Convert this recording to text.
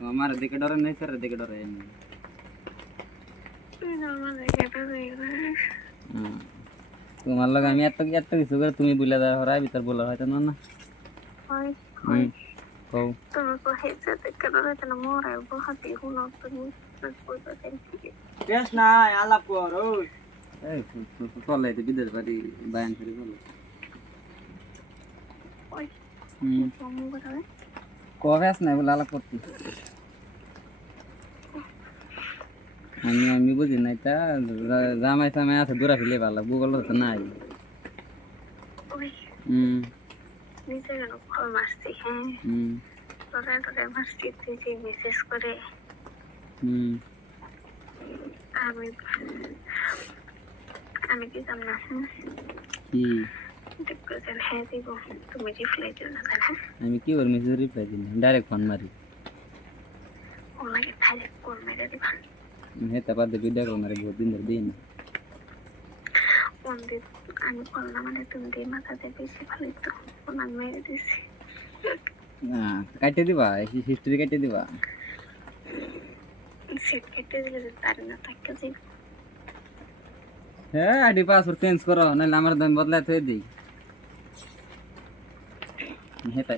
আমার দিকে ডরে নাই স্যার দিকে ডরে এমনি তোমার লগে আমি এত এত কিছু করে তুমি বুঝলে দাও হরাই ভিতর বলা হয়তো না না কও তুমি তো হেসে দেখে ডরে কেন মরে বহাতি হুনো তুমি কইতে দেখি বেশ না আলাপ কর ওই এই চলে তো বিদেশ বাড়ি বায়ান করে চলে ওই সমু কথা কবে আস না বলে আলাপ করতে আমি বুঝি নাই তা জামাই টামাই আছে দূরা ফেলে ভালো গুগল তো নাই ওই নিচে কেন ফল মারছি হ্যাঁ তোরা তোরা মারছি তুই মেসেজ করে আমি কি জানি না কি ডিপ্রেশন হ্যাঁ দিব তুমি রিপ্লাই দিও না জানা আমি কি ওর মেসেজ রিপ্লাই দিই ডাইরেক্ট ফোন মারি ওনাকে খাইলে কোন মেরে দিবা হেতা বাদে ভিডিও কল মারি বহুত দিন ধরে দিই না কোন দিন আমি করলাম মানে তুমি দিয়ে মাথাতে বেশি ভালো তো কোন আমি মেরে দিছি না কাটে দিবা হিস্ট্রি কাটে দিবা সেট কেটে দিলে তার না থাকে যে হ্যাঁ আইডি পাসওয়ার্ড চেঞ্জ করো নাহলে আমার দাম বদলাতে দিই হেতা